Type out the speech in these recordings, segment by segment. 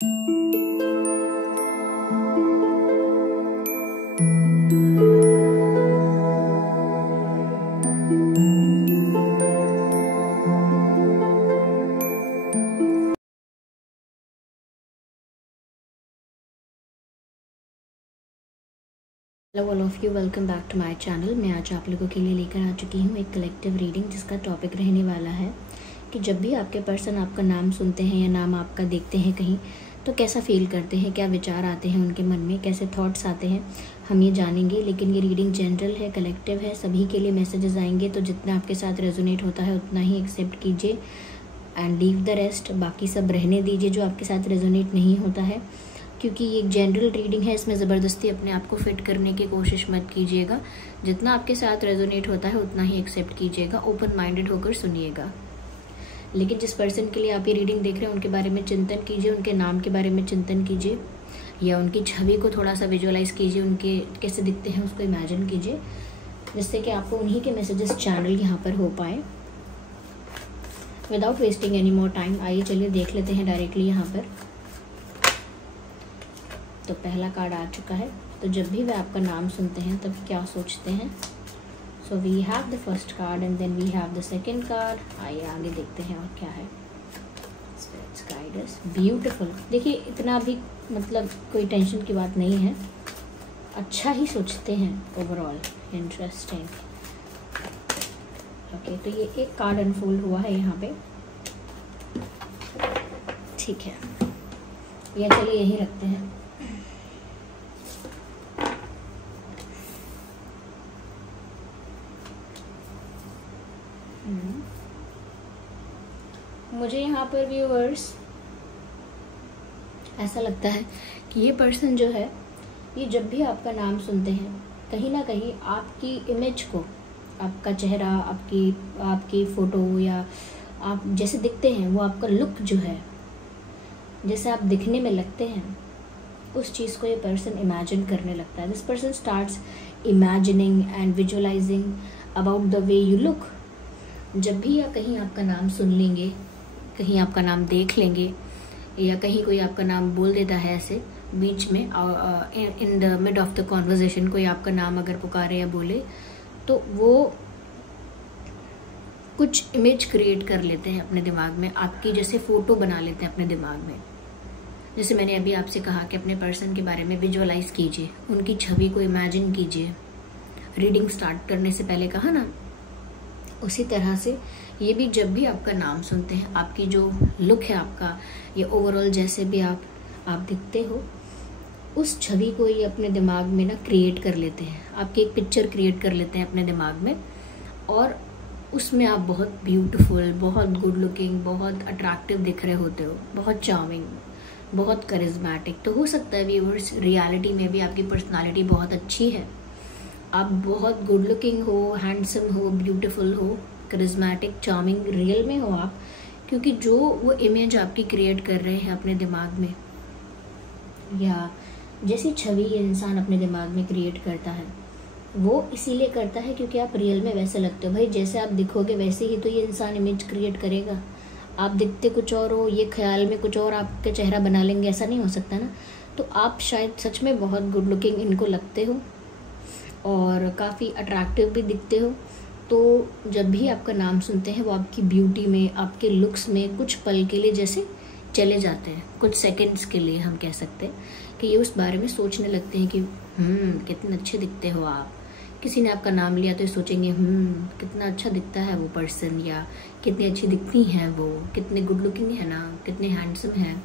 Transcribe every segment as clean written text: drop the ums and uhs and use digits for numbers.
Hello all of you, welcome back to my channel. मैं आज आप लोगों के लिए लेकर आ चुकी हूँ एक कलेक्टिव रीडिंग, जिसका टॉपिक रहने वाला है कि जब भी आपके पर्सन आपका नाम सुनते हैं या नाम आपका देखते हैं कहीं, तो कैसा फील करते हैं, क्या विचार आते हैं उनके मन में, कैसे थॉट्स आते हैं, हम ये जानेंगे। लेकिन ये रीडिंग जनरल है, कलेक्टिव है, सभी के लिए मैसेजेस आएंगे, तो जितना आपके साथ रेजोनेट होता है उतना ही एक्सेप्ट कीजिए एंड लीव द रेस्ट। बाकी सब रहने दीजिए जो आपके साथ रेजोनेट नहीं होता है, क्योंकि ये एक जनरल रीडिंग है। इसमें ज़बरदस्ती अपने आप को फिट करने की कोशिश मत कीजिएगा। जितना आपके साथ रेजोनेट होता है उतना ही एक्सेप्ट कीजिएगा, ओपन माइंडेड होकर सुनिएगा। लेकिन जिस पर्सन के लिए आप ये रीडिंग देख रहे हैं उनके बारे में चिंतन कीजिए, उनके नाम के बारे में चिंतन कीजिए, या उनकी छवि को थोड़ा सा विजुअलाइज कीजिए, उनके कैसे दिखते हैं उसको इमेजिन कीजिए, जिससे कि आपको उन्हीं के मैसेजेस चैनल यहाँ पर हो पाए। Without wasting any more time, आइए चलिए देख लेते हैं डायरेक्टली यहाँ पर। तो पहला कार्ड आ चुका है। तो जब भी वे आपका नाम सुनते हैं तब क्या सोचते हैं। So we have the first card and then we have the second card. आइए आगे देखते हैं और क्या है। Spirits guide us. ब्यूटीफुल। देखिए, इतना भी मतलब कोई टेंशन की बात नहीं है, अच्छा ही सोचते हैं ओवरऑल। इंटरेस्टिंग। ओके, तो ये एक कार्ड अनफोल्ड हुआ है यहाँ पे, ठीक है। या चलिए यही रखते हैं। मुझे यहाँ पर व्यूअर्स ऐसा लगता है कि ये पर्सन जो है, ये जब भी आपका नाम सुनते हैं कहीं ना कहीं आपकी इमेज को, आपका चेहरा, आपकी फ़ोटो, या आप जैसे दिखते हैं वो आपका लुक जो है, जैसे आप दिखने में लगते हैं, उस चीज़ को ये पर्सन इमेजिन करने लगता है। This person starts imagining and visualising about the way you look. जब भी या कहीं आपका नाम सुन लेंगे, कहीं आपका नाम देख लेंगे, या कहीं कोई आपका नाम बोल देता है ऐसे बीच में, in the mid of the conversation कोई आपका नाम अगर पुकारे या बोले, तो वो कुछ इमेज क्रिएट कर लेते हैं अपने दिमाग में, आपकी जैसे फ़ोटो बना लेते हैं अपने दिमाग में। जैसे मैंने अभी आपसे कहा कि अपने पर्सन के बारे में विजुअलाइज कीजिए, उनकी छवि को इमेजिन कीजिए, रीडिंग स्टार्ट करने से पहले कहा ना। उसी तरह से ये भी जब भी आपका नाम सुनते हैं, आपकी जो लुक है आपका, ये ओवरऑल जैसे भी आप दिखते हो, उस छवि को ये अपने दिमाग में ना क्रिएट कर लेते हैं। आपकी एक पिक्चर क्रिएट कर लेते हैं अपने दिमाग में, और उसमें आप बहुत ब्यूटीफुल, बहुत गुड लुकिंग, बहुत अट्रैक्टिव दिख रहे होते हो, बहुत चार्मिंग, बहुत करिज्मेटिक। तो हो सकता है व्यूअर्स रियलिटी में भी आपकी पर्सनालिटी बहुत अच्छी है, आप बहुत गुड लुकिंग हो, हैंडसम हो, ब्यूटीफुल हो, करिज्मेटिक, चार्मिंग रियल में हो आप, क्योंकि जो वो इमेज आपकी क्रिएट कर रहे हैं अपने दिमाग में, या जैसी छवि ये इंसान अपने दिमाग में क्रिएट करता है, वो इसीलिए करता है क्योंकि आप रियल में वैसे लगते हो। भाई जैसे आप दिखोगे वैसे ही तो ये इंसान इमेज क्रिएट करेगा। आप दिखते कुछ और हो, ये ख्याल में कुछ और आपका चेहरा बना लेंगे, ऐसा नहीं हो सकता ना। तो आप शायद सच में बहुत गुड लुकिंग इनको लगते हो और काफ़ी अट्रैक्टिव भी दिखते हो। तो जब भी आपका नाम सुनते हैं वो आपकी ब्यूटी में, आपके लुक्स में कुछ पल के लिए जैसे चले जाते हैं, कुछ सेकंड्स के लिए हम कह सकते हैं कि ये उस बारे में सोचने लगते हैं कि कितने अच्छे दिखते हो आप। किसी ने आपका नाम लिया तो ये सोचेंगे कितना अच्छा दिखता है वो पर्सन, या कितनी अच्छी दिखती हैं वो, कितने गुड लुकिंग है ना, कितने हैंडसम हैं।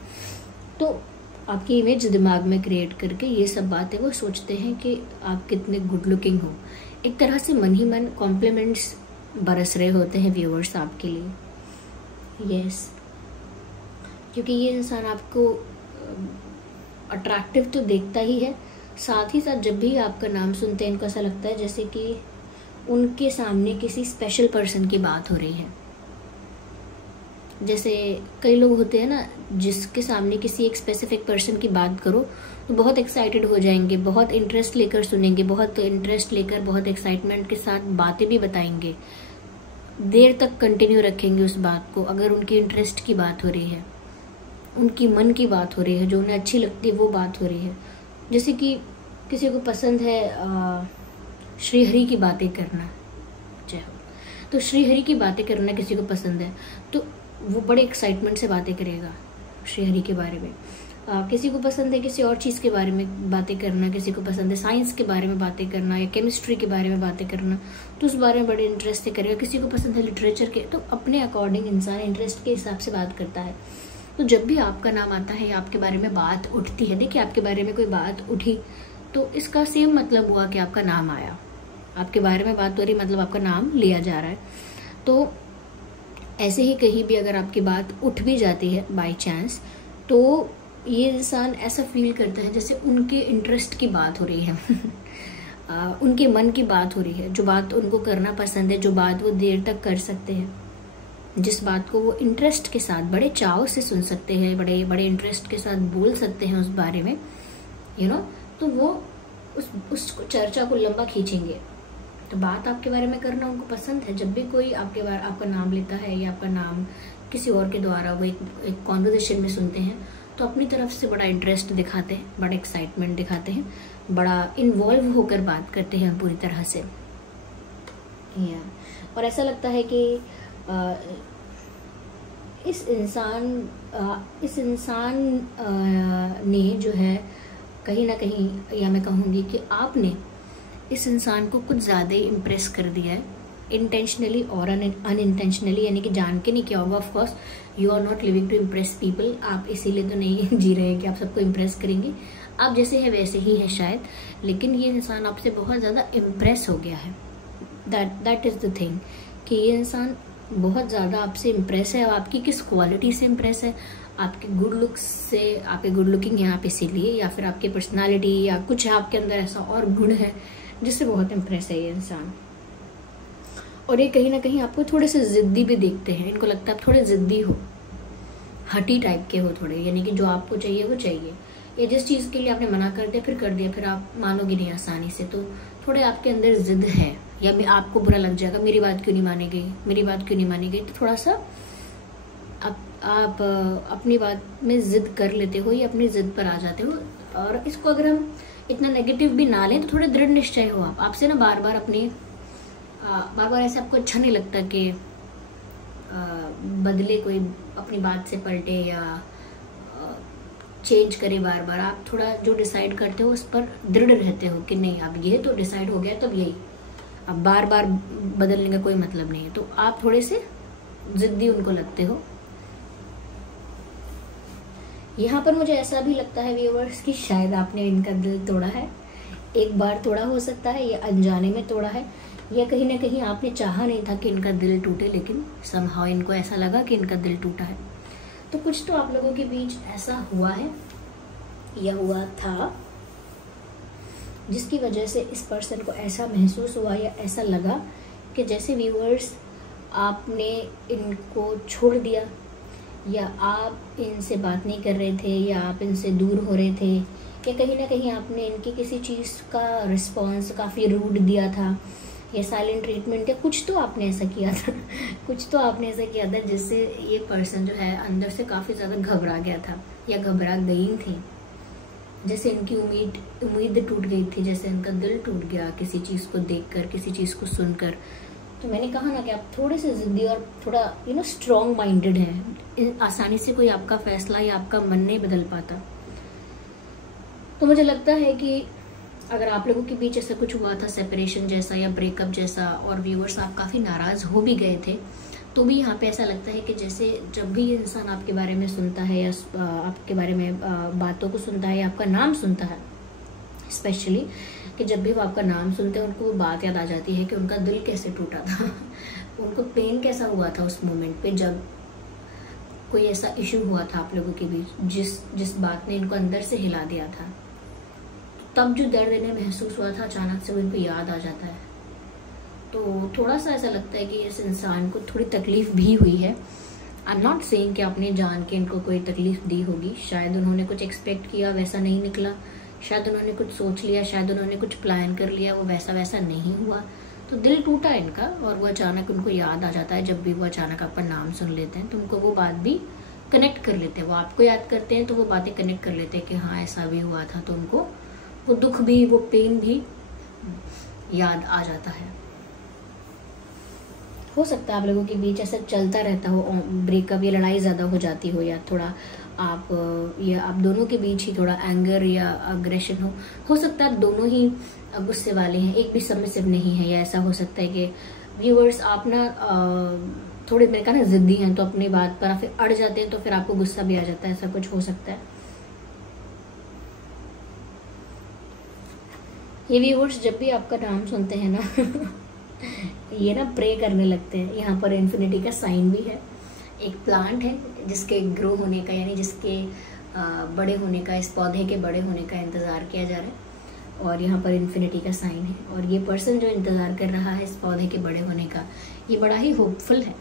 तो आपकी इमेज दिमाग में क्रिएट करके ये सब बातें वो सोचते हैं कि आप कितने गुड लुकिंग हो। एक तरह से मन ही मन कॉम्प्लीमेंट्स बरस रहे होते हैं व्यूअर्स आपके लिए। यस, क्योंकि ये इंसान आपको अट्रैक्टिव तो देखता ही है, साथ ही साथ जब भी आपका नाम सुनते हैं इनको ऐसा लगता है जैसे कि उनके सामने किसी स्पेशल पर्सन की बात हो रही है। जैसे कई लोग होते हैं ना, जिसके सामने किसी एक स्पेसिफिक पर्सन की बात करो तो बहुत एक्साइटेड हो जाएंगे, बहुत इंटरेस्ट लेकर सुनेंगे, बहुत इंटरेस्ट लेकर, बहुत एक्साइटमेंट के साथ बातें भी बताएंगे, देर तक कंटिन्यू रखेंगे उस बात को अगर उनकी इंटरेस्ट की बात हो रही है। उनकी मन की बात हो रही है, जो उन्हें अच्छी लगती है वो बात हो रही है। जैसे कि किसी को पसंद है श्रीहरि की बातें करना, तो श्रीहरि की बातें करना किसी को पसंद है तो वो बड़े एक्साइटमेंट से बातें करेगा श्रीहरि के बारे में। किसी को पसंद है किसी और चीज़ के बारे में बातें करना, किसी को पसंद है साइंस के बारे में बातें करना या केमिस्ट्री के बारे में बातें करना, तो उस बारे में बड़े इंटरेस्ट से करेगा। किसी को पसंद है लिटरेचर के, तो अपने अकॉर्डिंग इंसान इंटरेस्ट के हिसाब से बात करता है। तो जब भी आपका नाम आता है या आपके बारे में बात उठती है, देखिए आपके बारे में कोई बात उठी तो इसका सेम मतलब हुआ कि आपका नाम आया, आपके बारे में बात हो रही मतलब आपका नाम लिया जा रहा है। तो ऐसे ही कहीं भी अगर आपकी बात उठ भी जाती है बाय चांस, तो ये इंसान ऐसा फील करता है जैसे उनके इंटरेस्ट की बात हो रही है उनके मन की बात हो रही है, जो बात उनको करना पसंद है, जो बात वो देर तक कर सकते हैं, जिस बात को वो इंटरेस्ट के साथ बड़े चाव से सुन सकते हैं, बड़े बड़े इंटरेस्ट के साथ बोल सकते हैं उस बारे में, तो वो उस चर्चा को लंबा खींचेंगे। तो बात आपके बारे में करना उनको पसंद है। जब भी कोई आपका नाम लेता है या आपका नाम किसी और के द्वारा वो एक कॉन्वर्सेशन में सुनते हैं, तो अपनी तरफ से बड़ा इंटरेस्ट दिखाते हैं, बड़ा एक्साइटमेंट दिखाते हैं, बड़ा इन्वॉल्व होकर बात करते हैं पूरी तरह से। और ऐसा लगता है कि इस इंसान ने जो है कहीं ना कहीं, या मैं कहूँगी कि आपने इस इंसान को कुछ ज़्यादा ही इम्प्रेस कर दिया है, इंटेंशनली और अनइंटेंशनली, यानी कि जान के नहीं किया होगा। Of course you are not living to impress people, आप इसीलिए तो नहीं जी रहे हैं कि आप सबको इम्प्रेस करेंगे, आप जैसे हैं वैसे ही है शायद, लेकिन ये इंसान आपसे बहुत ज़्यादा इम्प्रेस हो गया है। दैट इज़ द थिंग कि ये इंसान बहुत ज़्यादा आपसे इम्प्रेस है। अब आपकी किस क्वालिटी से इम्प्रेस है, आपके गुड लुक्स से, आपके गुड लुकिंग हैं आप इसीलिए, या फिर आपकी पर्सनालिटी या कुछ आपके अंदर ऐसा और गुण है जिससे बहुत इम्प्रेस है ये इंसान। और ये कहीं ना कहीं आपको थोड़े से ज़िद्दी भी देखते हैं, इनको लगता है आप थोड़े ज़िद्दी हो, हटी टाइप के हो थोड़े, यानी कि जो आपको चाहिए वो चाहिए, या जिस चीज़ के लिए आपने मना कर दिया फिर आप मानोगे नहीं आसानी से, तो थोड़े आपके अंदर ज़िद है, या आपको बुरा लग जाएगा मेरी बात क्यों नहीं मानी गई, तो थोड़ा सा आप अपनी बात में ज़िद कर लेते हो या अपनी ज़िद पर आ जाते हो। और इसको अगर हम इतना नेगेटिव भी ना लें तो थोड़े दृढ़ निश्चय हो आप, आपसे ना बार बार ऐसे आपको अच्छा नहीं लगता कि बदले कोई अपनी बात से पलटे या चेंज करे बार बार। आप थोड़ा जो डिसाइड करते हो उस पर दृढ़ रहते हो कि नहीं अब ये तो डिसाइड हो गया, तब यही, अब बार बार बदलने का कोई मतलब नहीं है, तो आप थोड़े से जिद्दी उनको लगते हो। यहाँ पर मुझे ऐसा भी लगता है व्यूअर्स कि शायद आपने इनका दिल तोड़ा है, एक बार तोड़ा हो सकता है, या अनजाने में तोड़ा है, या कहीं ना कहीं आपने चाहा नहीं था कि इनका दिल टूटे, लेकिन समहाउ इनको ऐसा लगा कि इनका दिल टूटा है। तो कुछ तो आप लोगों के बीच ऐसा हुआ है या हुआ था जिसकी वजह से इस पर्सन को ऐसा महसूस हुआ या ऐसा लगा कि जैसे व्यूअर्स आपने इनको छोड़ दिया, या आप इनसे बात नहीं कर रहे थे, या आप इनसे दूर हो रहे थे, या कहीं ना कहीं आपने इनकी किसी चीज़ का रिस्पॉन्स काफ़ी रूड दिया था, या साइलेंट ट्रीटमेंट, या कुछ तो आपने ऐसा किया था जिससे ये पर्सन जो है अंदर से काफ़ी ज़्यादा घबरा गया था या घबरा गई थी, जैसे इनकी उम्मीद टूट गई थी, जैसे इनका दिल टूट गया किसी चीज़ को देखकर, किसी चीज़ को सुनकर। तो मैंने कहा ना कि आप थोड़े से ज़िद्दी और थोड़ा स्ट्रॉन्ग माइंडेड हैं, आसानी से कोई आपका फैसला या आपका मन नहीं बदल पाता। तो मुझे लगता है कि अगर आप लोगों के बीच ऐसा कुछ हुआ था, सेपरेशन जैसा या ब्रेकअप जैसा, और व्यूअर्स आप काफ़ी नाराज़ हो भी गए थे, तो भी यहाँ पे ऐसा लगता है कि जैसे जब भी ये इंसान आपके बारे में सुनता है या आपके बारे में बातों को सुनता है या आपका नाम सुनता है, स्पेशली कि जब भी वो आपका नाम सुनते हैं उनको वो बात याद आ जाती है कि उनका दिल कैसे टूटा था उनको पेन कैसा हुआ था उस मोमेंट पे, जब कोई ऐसा इशू हुआ था आप लोगों के बीच जिस बात ने इनको अंदर से हिला दिया था। तब जो दर्द इन्हें महसूस हुआ था अचानक से वो इनको याद आ जाता है। तो थोड़ा सा ऐसा लगता है कि इस इंसान को थोड़ी तकलीफ भी हुई है। आई एम नॉट सेइंग कि आपने जान के इनको कोई तकलीफ दी होगी, शायद उन्होंने कुछ एक्सपेक्ट किया वैसा नहीं निकला, शायद उन्होंने कुछ सोच लिया, शायद उन्होंने कुछ प्लान कर लिया, वो वैसा नहीं हुआ, तो दिल टूटा इनका। और वो अचानक उनको याद आ जाता है, जब भी वो अचानक आपका नाम सुन लेते हैं तो उनको वो बात भी कनेक्ट कर लेते हैं, वो आपको याद करते हैं तो वो बातें कनेक्ट कर लेते हैं कि हाँ ऐसा भी हुआ था, तो उनको वो दुख भी, वो पेन भी याद आ जाता है। हो सकता है आप लोगों के बीच ऐसा चलता रहता हो, ब्रेकअप या लड़ाई ज़्यादा हो जाती हो, या थोड़ा आप दोनों के बीच ही थोड़ा एंगर या अग्रेशन हो सकता है दोनों ही गुस्से वाले हैं, एक भी सबमिसिव नहीं है। या ऐसा हो सकता है कि व्यूअर्स आप ना थोड़े मेरे का ना जिद्दी हैं, तो अपनी बात पर फिर अड़ जाते हैं, तो फिर आपको गुस्सा भी आ जाता है, ऐसा कुछ हो सकता है। ये व्यूअर्स जब भी आपका नाम सुनते हैं ना ये ना प्रे करने लगते हैं। यहाँ पर इन्फिनिटी का साइन भी है, एक प्लांट है जिसके ग्रो होने का, यानी जिसके बड़े होने का, इस पौधे के बड़े होने का इंतज़ार किया जा रहा है, और यहाँ पर इन्फिनिटी का साइन है। और ये पर्सन जो इंतज़ार कर रहा है इस पौधे के बड़े होने का, ये बड़ा ही होपफुल है,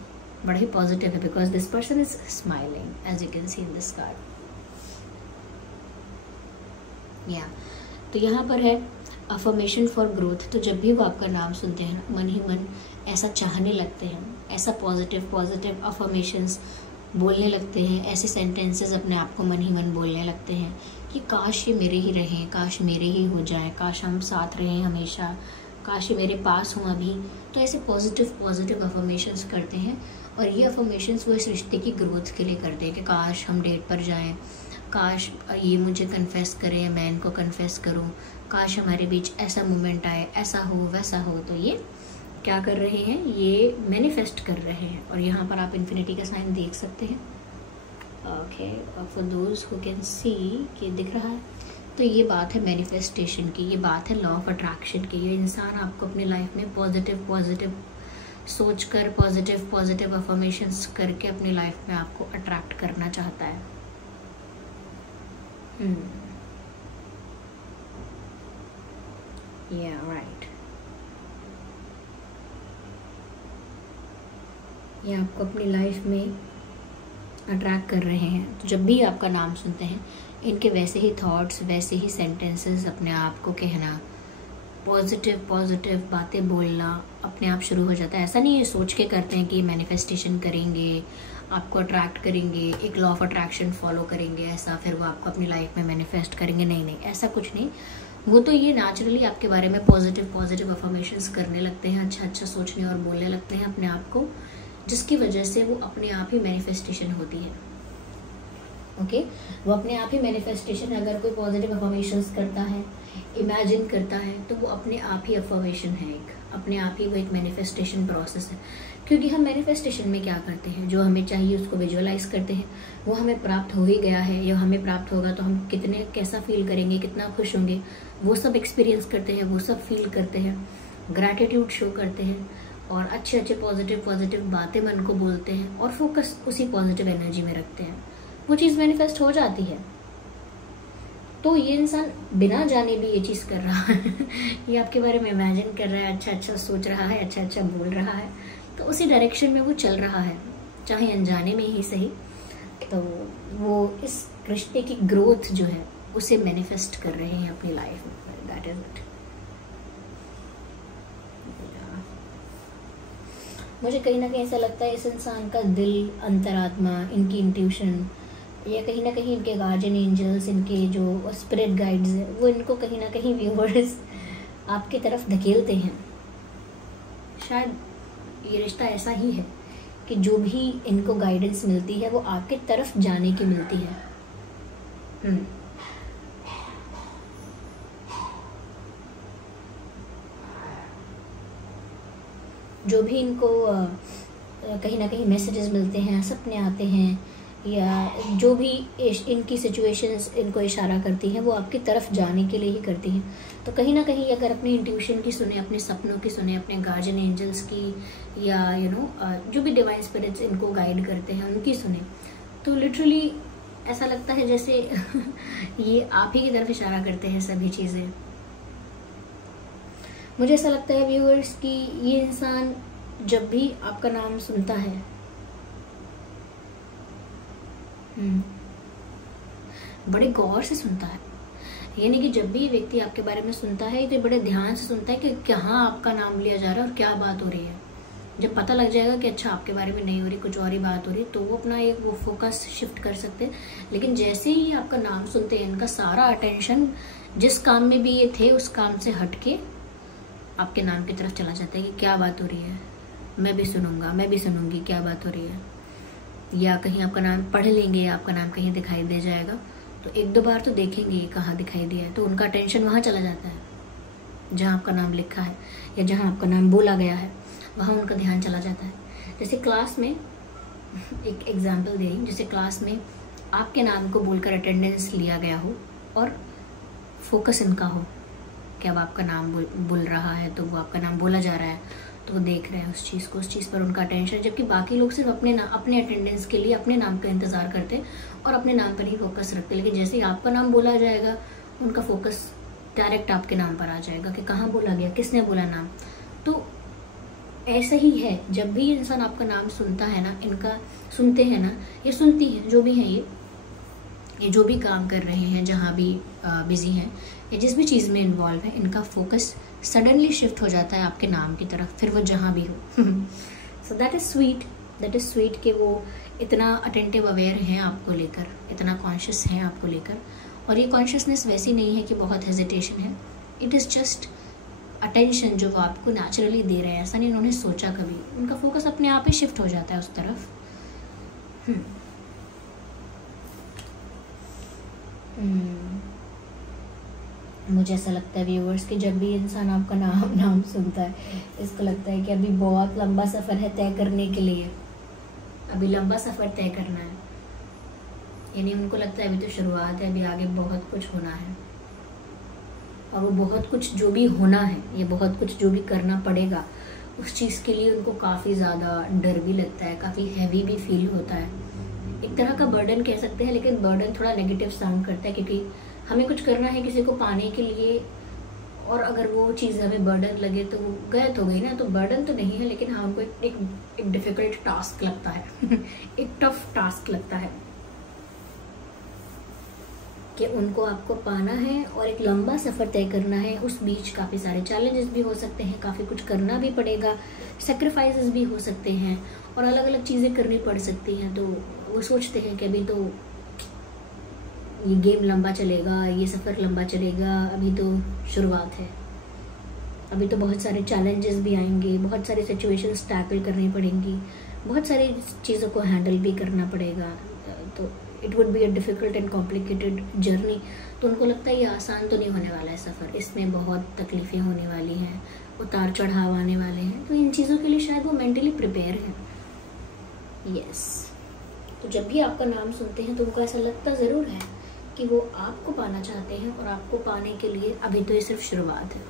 बड़ा ही पॉजिटिव है, because this person is smiling as you can see in this card. या तो यहाँ पर है अफर्मेशन फॉर ग्रोथ। तो जब भी वो आपका नाम सुनते हैं मन ही मन ऐसा चाहने लगते हैं, ऐसा पॉजिटिव अफर्मेशंस बोलने लगते हैं, ऐसे सेंटेंसेस अपने आप को मन ही मन बोलने लगते हैं कि काश ये मेरे ही रहें, काश मेरे ही हो जाए, काश हम साथ रहें हमेशा, काश ये मेरे पास हों अभी। तो ऐसे पॉजिटिव अफर्मेशंस करते हैं, और ये अफर्मेशंस वो इस रिश्ते की ग्रोथ के लिए करते हैं कि काश हम डेट पर जाएं, काश ये मुझे कन्फेस करे, मैं इनको कन्फेस करूं, काश हमारे बीच ऐसा मोमेंट आए, ऐसा हो वैसा हो। तो ये क्या कर रहे हैं, ये मैनिफेस्ट कर रहे हैं। और यहाँ पर आप इन्फिनिटी का साइन देख सकते हैं। Okay, for those who can see, कि दिख रहा है। तो ये बात है मैनिफेस्टेशन की, ये बात है लॉ ऑफ अट्रैक्शन की। ये इंसान आपको अपनी लाइफ में पॉजिटिव सोच कर, पॉजिटिव अफर्मेशंस करके अपनी लाइफ में आपको अट्रैक्ट करना चाहता है। Yeah, right. ये आपको अपनी लाइफ में अट्रैक्ट कर रहे हैं। तो जब भी आपका नाम सुनते हैं, इनके वैसे ही थॉट्स, वैसे ही सेंटेंसेस अपने आप को कहना, पॉजिटिव बातें बोलना अपने आप शुरू हो जाता है। ऐसा नहीं है सोच के करते हैं कि मैनिफेस्टेशन करेंगे, आपको अट्रैक्ट करेंगे, एक लॉ ऑफ अट्रैक्शन फॉलो करेंगे, ऐसा फिर वो आपको अपनी लाइफ में मैनिफेस्ट करेंगे। नहीं, ऐसा कुछ नहीं। वो तो ये नेचुरली आपके बारे में पॉजिटिव अफर्मेशंस करने लगते हैं, अच्छा सोचने और बोलने लगते हैं अपने आप को, जिसकी वजह से वो अपने आप ही मैनिफेस्टेशन होती है। ओके, वो अपने आप ही मैनिफेस्टेशन, अगर कोई पॉजिटिव अफर्मेशंस करता है, इमेजिन करता है, तो वो अपने आप ही अफर्मेशन है, एक अपने आप ही वो एक मैनिफेस्टेशन प्रोसेस है। क्योंकि हम मैनिफेस्टेशन में क्या करते हैं, जो हमें चाहिए उसको विजुअलाइज करते हैं, वो हमें प्राप्त हो ही गया है या हमें प्राप्त होगा तो हम कैसा फील करेंगे, कितना खुश होंगे, वो सब एक्सपीरियंस करते हैं, वो सब फील करते हैं, ग्रैटिट्यूड शो करते हैं, और अच्छे पॉजिटिव बातें मन को बोलते हैं, और फोकस उसी पॉजिटिव एनर्जी में रखते हैं। वो चीज़ मैनिफेस्ट हो जाती है। तो ये इंसान बिना जाने भी ये चीज़ कर रहा है ये आपके बारे में इमेजिन कर रहा है, अच्छा सोच रहा है, अच्छा बोल रहा है, तो उसी डायरेक्शन में वो चल रहा है, चाहे अनजाने में ही सही। तो वो इस रिश्ते की ग्रोथ जो है उसे मैनिफेस्ट कर रहे हैं अपनी लाइफ में। That is it. मुझे कहीं ना कहीं ऐसा लगता है इस इंसान का दिल, अंतरात्मा, इनकी इंट्यूशन, या कहीं ना कहीं इनके गार्जियन एंजल्स, इनके जो स्पिरिट गाइड्स हैं, वो इनको कहीं ना कहीं व्यूअर्स आपकी तरफ धकेलते हैं। शायद ये रिश्ता ऐसा ही है कि जो भी इनको गाइडेंस मिलती है वो आपके तरफ जाने की मिलती है। जो भी इनको कहीं ना कहीं मैसेजेस मिलते हैं, सपने आते हैं, या जो भी इनकी सिचुएशंस इनको इशारा करती हैं, वो आपकी तरफ जाने के लिए ही करती हैं। तो कहीं ना कहीं अगर अपनी इंट्यूशन की सुने, अपने सपनों की सुने, अपने गार्जियन एंजल्स की, या जो भी डिवाइन स्पिरिट्स इनको गाइड करते हैं उनकी सुने, तो लिटरली ऐसा लगता है जैसे ये आप ही की तरफ इशारा करते हैं सभी चीज़ें। मुझे ऐसा लगता है व्यूअर्स कि ये इंसान जब भी आपका नाम सुनता है, बड़े गौर से सुनता है। यानी कि जब भी व्यक्ति आपके बारे में सुनता है तो बड़े ध्यान से सुनता है कि कहाँ आपका नाम लिया जा रहा है और क्या बात हो रही है। जब पता लग जाएगा कि अच्छा आपके बारे में नहीं हो रही, कुछ और ही बात हो रही, तो वो अपना एक वो फोकस शिफ्ट कर सकते हैं। लेकिन जैसे ही आपका नाम सुनते हैं, इनका सारा अटेंशन जिस काम में भी ये थे उस काम से हट के आपके नाम की तरफ चला जाता है कि क्या बात हो रही है, मैं भी सुनूंगा, मैं भी सुनूंगी, क्या बात हो रही है। या कहीं आपका नाम पढ़ लेंगे, आपका नाम कहीं दिखाई दे जाएगा, तो एक दो बार तो देखेंगे ये कहाँ दिखाई दिया है, तो उनका अटेंशन वहाँ चला जाता है जहाँ आपका नाम लिखा है या जहाँ आपका नाम बोला गया है, वहाँ उनका ध्यान चला जाता है। जैसे क्लास में एक एग्जाम्पल दे रही, जैसे क्लास में आपके नाम को बोलकर अटेंडेंस लिया गया हो और फोकस इनका हो कि अब आपका नाम बोल रहा है, तो वो आपका नाम बोला जा रहा है, तो वो देख रहे हैं उस चीज़ को, उस चीज़ पर उनका अटेंशन, जबकि बाकी लोग सिर्फ अपने अटेंडेंस के लिए अपने नाम का इंतज़ार करते और अपने नाम पर ही फोकस रखते। लेकिन जैसे ही आपका नाम बोला जाएगा, उनका फोकस डायरेक्ट आपके नाम पर आ जाएगा कि कहाँ बोला गया, किसने बोला नाम। तो ऐसा ही है, जब भी इंसान आपका नाम सुनता है ना, इनका सुनते हैं ना, ये सुनती हैं, जो भी हैं ये जो भी काम कर रहे हैं, जहाँ भी बिजी हैं या जिस भी चीज़ में इन्वॉल्व है, इनका फोकस सडनली शिफ्ट हो जाता है आपके नाम की तरफ, फिर वो जहाँ भी हो। सो दैट इज़ स्वीट कि वो इतना अटेंटिव अवेयर हैं आपको लेकर, इतना कॉन्शियस हैं आपको लेकर। और ये कॉन्शियसनेस वैसी नहीं है कि बहुत हेजिटेशन है, इट इज़ जस्ट अटेंशन जो वो आपको नेचुरली दे रहे हैं, ऐसा नहीं उन्होंने सोचा कभी, उनका फोकस अपने आप ही शिफ्ट हो जाता है उस तरफ। मुझे ऐसा लगता है व्यूअर्स कि जब भी इंसान आपका नाम सुनता है, इसको लगता है कि अभी बहुत लंबा सफ़र है तय करने के लिए, अभी लंबा सफ़र तय करना है। यानी उनको लगता है अभी तो शुरुआत है, अभी आगे बहुत कुछ होना है। और वो बहुत कुछ जो भी होना है, ये बहुत कुछ जो भी करना पड़ेगा, उस चीज़ के लिए उनको काफ़ी ज़्यादा डर भी लगता है, काफ़ी हैवी भी फील होता है। एक तरह का बर्डन कह सकते हैं, लेकिन बर्डन थोड़ा नेगेटिव साउंड करता है, क्योंकि हमें कुछ करना है किसी को पाने के लिए, और अगर वो चीज़ हमें बर्डन लगे तो वो गलत हो गई ना, तो बर्डन तो नहीं है, लेकिन हाँ उनको एक डिफ़िकल्ट टास्क लगता है एक टफ टास्क लगता है कि उनको आपको पाना है और एक लंबा सफ़र तय करना है। उस बीच काफ़ी सारे चैलेंजेस भी हो सकते हैं, काफ़ी कुछ करना भी पड़ेगा, सेक्रीफाइसेस भी हो सकते हैं और अलग अलग चीज़ें करनी पड़ सकती हैं। तो वो सोचते हैं कि अभी तो ये गेम लंबा चलेगा, ये सफ़र लंबा चलेगा, अभी तो शुरुआत है, अभी तो बहुत सारे चैलेंजेस भी आएंगे, बहुत सारी सिचुएशंस टैकल करनी पड़ेंगी, बहुत सारी चीज़ों को हैंडल भी करना पड़ेगा। तो it would be a difficult and complicated journey. तो उनको लगता है ये आसान तो नहीं होने वाला है सफ़र, इसमें बहुत तकलीफ़ें होने वाली हैं, उतार चढ़ाव आने वाले हैं। तो इन चीज़ों के लिए शायद वो मेंटली प्रिपेयर हैं। यस, तो जब भी आपका नाम सुनते हैं तो उनको ऐसा लगता ज़रूर है कि वो आपको पाना चाहते हैं, और आपको पाने के लिए अभी तो ये सिर्फ शुरुआत है,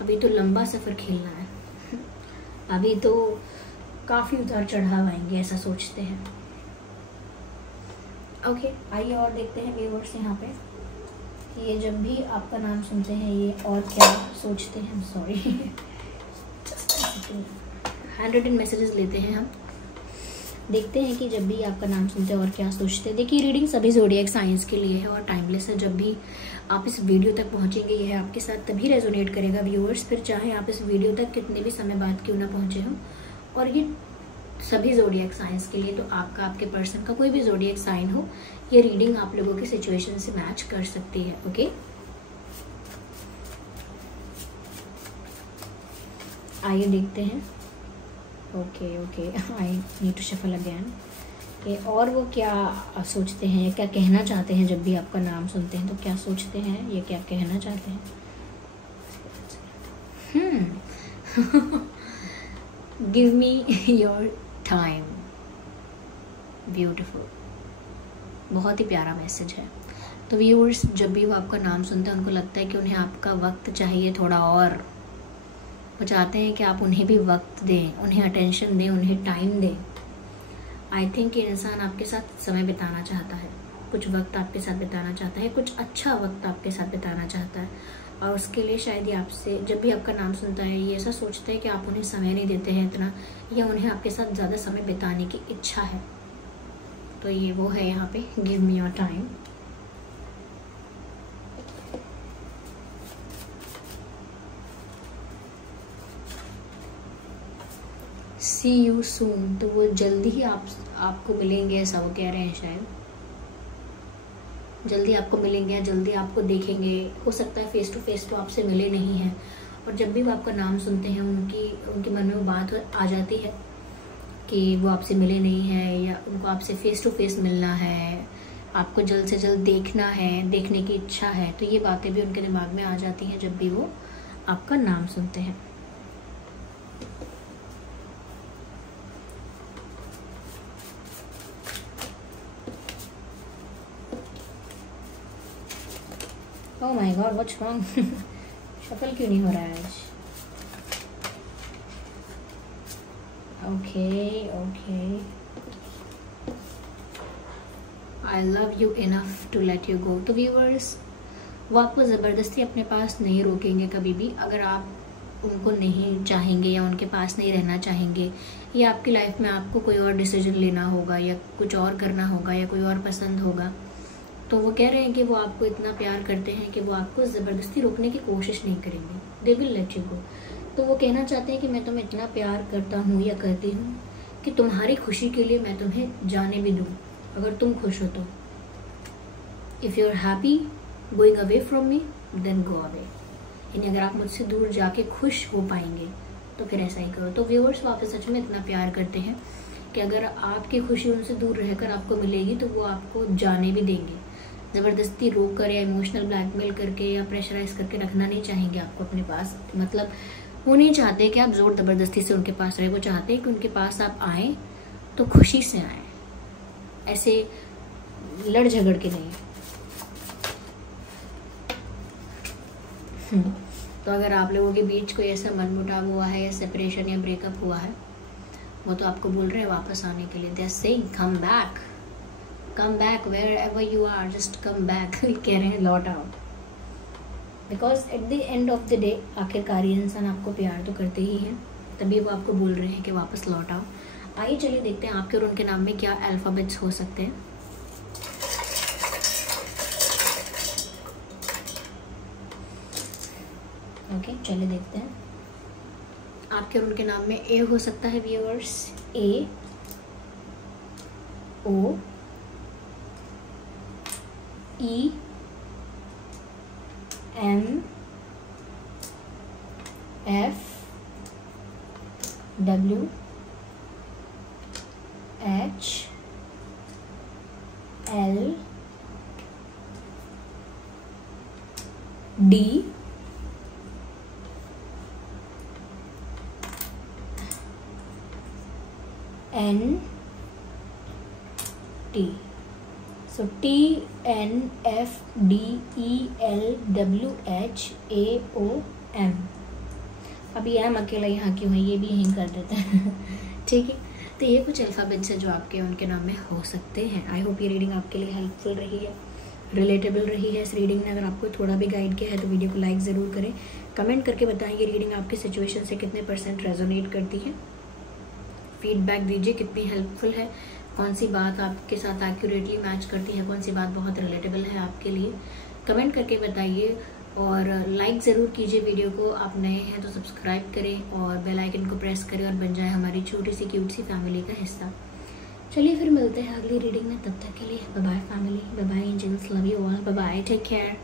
अभी तो लंबा सफ़र खेलना है, अभी तो काफ़ी उतार चढ़ाव आएंगे, ऐसा सोचते हैं। ओके, आइए और देखते हैं व्यूअर्स यहाँ पे कि ये जब भी आपका नाम सुनते हैं ये और क्या सोचते हैं। सॉरी, हैंड रिटन मैसेजेस लेते हैं हम, देखते हैं कि जब भी आपका नाम सुनते हैं और क्या सोचते हैं। देखिए, रीडिंग सभी ज़ोडिएक साइंस के लिए है और टाइमलेस है। जब भी आप इस वीडियो तक पहुँचेंगे यह आपके साथ तभी रेजोनेट करेगा व्यूअर्स, फिर चाहे आप इस वीडियो तक कितने भी समय बाद क्यों ना पहुँचे हो। और ये सभी ज़ोडिएक साइंस के लिए, तो आपका, आपके पर्सन का कोई भी ज़ोडिएक साइन हो, ये रीडिंग आप लोगों की सिचुएशन से मैच कर सकती है। ओके, आइए देखते हैं। Okay, I need to shuffle again कि और वो क्या सोचते हैं, क्या कहना चाहते हैं जब भी आपका नाम सुनते हैं, तो क्या सोचते हैं, ये क्या कहना चाहते हैं। Give me your time, beautiful, बहुत ही प्यारा मैसेज है। तो व्यूअर्स, जब भी वो आपका नाम सुनते हैं उनको लगता है कि उन्हें आपका वक्त चाहिए थोड़ा और, वो चाहते हैं कि आप उन्हें भी वक्त दें, उन्हें अटेंशन दें, उन्हें टाइम दें। आई थिंक ये इंसान आपके साथ समय बिताना चाहता है, कुछ वक्त आपके साथ बिताना चाहता है, कुछ अच्छा वक्त आपके साथ बिताना चाहता है, और उसके लिए शायद ये आपसे, जब भी आपका नाम सुनता है ये ऐसा सोचता है कि आप उन्हें समय नहीं देते हैं इतना, या उन्हें आपके साथ ज़्यादा समय बिताने की इच्छा है। तो ये वो है यहाँ पे, give me your time. See you soon, तो वो जल्दी ही आपको मिलेंगे, ऐसा वो कह रहे हैं शायद। जल्दी आपको मिलेंगे या जल्दी आपको देखेंगे। हो सकता है फेस टू फेस तो आपसे मिले नहीं हैं, और जब भी वो आपका नाम सुनते हैं उनके मन में वो बात आ जाती है कि वो आपसे मिले नहीं हैं, या उनको आपसे फेस टू फेस मिलना है, आपको जल्द से जल्द देखना है, देखने की इच्छा है। तो ये बातें भी उनके दिमाग में आ जाती हैं जब भी वो आपका नाम सुनते हैं। Oh my God, what's wrong? Shuffle क्यों नहीं हो रहा है आज? Okay okay, I love you enough to let you go. तो व्यूअर्स, वो आपको ज़बरदस्ती अपने पास नहीं रोकेंगे कभी भी। अगर आप उनको नहीं चाहेंगे या उनके पास नहीं रहना चाहेंगे, या आपकी लाइफ में आपको कोई और डिसीजन लेना होगा या कुछ और करना होगा या कोई और पसंद होगा, तो वो कह रहे हैं कि वो आपको इतना प्यार करते हैं कि वो आपको ज़बरदस्ती रोकने की कोशिश नहीं करेंगे। They will let you go. तो वो कहना चाहते हैं कि मैं तुम्हें इतना प्यार करता हूँ या करती हूँ कि तुम्हारी खुशी के लिए मैं तुम्हें जाने भी दूँ, अगर तुम खुश हो तो। If you are happy going away from me then go away. यानी अगर आप मुझसे दूर जाके खुश हो पाएंगे तो फिर ऐसा ही करो। तो व्यूअर्स, वो आपसे सच में इतना प्यार करते हैं कि अगर आपकी खुशी उनसे दूर रहकर आपको मिलेगी तो वो आपको जाने भी देंगे। ज़बरदस्ती रोक कर या इमोशनल ब्लैकमेल करके या प्रेशराइज करके रखना नहीं चाहेंगे आपको अपने पास। मतलब वो नहीं चाहते कि आप जोर ज़बरदस्ती से उनके पास रहे, वो चाहते हैं कि उनके पास आप आएँ तो खुशी से आएँ, ऐसे लड़ झगड़ के नहीं। तो अगर आप लोगों के बीच कोई ऐसा मनमुटाव हुआ है या सेपरेशन या ब्रेकअप हुआ है, वो तो आपको बोल रहे हैं वापस आने के लिए। They are saying come back wherever you are, just come back. कह रहे हैं लौट आओ, because at the end of the day आखिरकार इंसान आपको प्यार तो करते ही हैं, तभी वो आपको बोल रहे हैं कि वापस लौट आओ। आइए चलिए देखते हैं आपके और उनके नाम में क्या अल्फ़ाबेट्स हो सकते हैं। ओके, चलिए देखते हैं। आपके और उनके नाम में ए हो सकता है viewers, A, O, E, M, F, W, H, L, D, N, T. So T, N, F, D, E, L, W, H, A, O, M. अभी एम अकेला यहाँ क्यों है, ये भी यहीं कर देते हैं। ठीक है, तो ये कुछ अल्फ़ाबेट्स है जो आपके उनके नाम में हो सकते हैं। आई होप ये रीडिंग आपके लिए हेल्पफुल रही है, रिलेटेबल रही है। इस रीडिंग ने अगर आपको थोड़ा भी गाइड किया है तो वीडियो को लाइक ज़रूर करें। कमेंट करके बताएं ये रीडिंग आपकी सिचुएशन से कितने % रेजोनेट करती है। फीडबैक दीजिए कितनी हेल्पफुल है, कौन सी बात आपके साथ एक्यूरेटली मैच करती है, कौन सी बात बहुत रिलेटेबल है आपके लिए। कमेंट करके बताइए और लाइक ज़रूर कीजिए वीडियो को। आप नए हैं तो सब्सक्राइब करें और बेल आइकन को प्रेस करें और बन जाए हमारी छोटी सी क्यूट सी फैमिली का हिस्सा। चलिए फिर मिलते हैं अगली रीडिंग में, तब तक के लिए bye bye family, bye bye angels, love you all, bye bye, take care.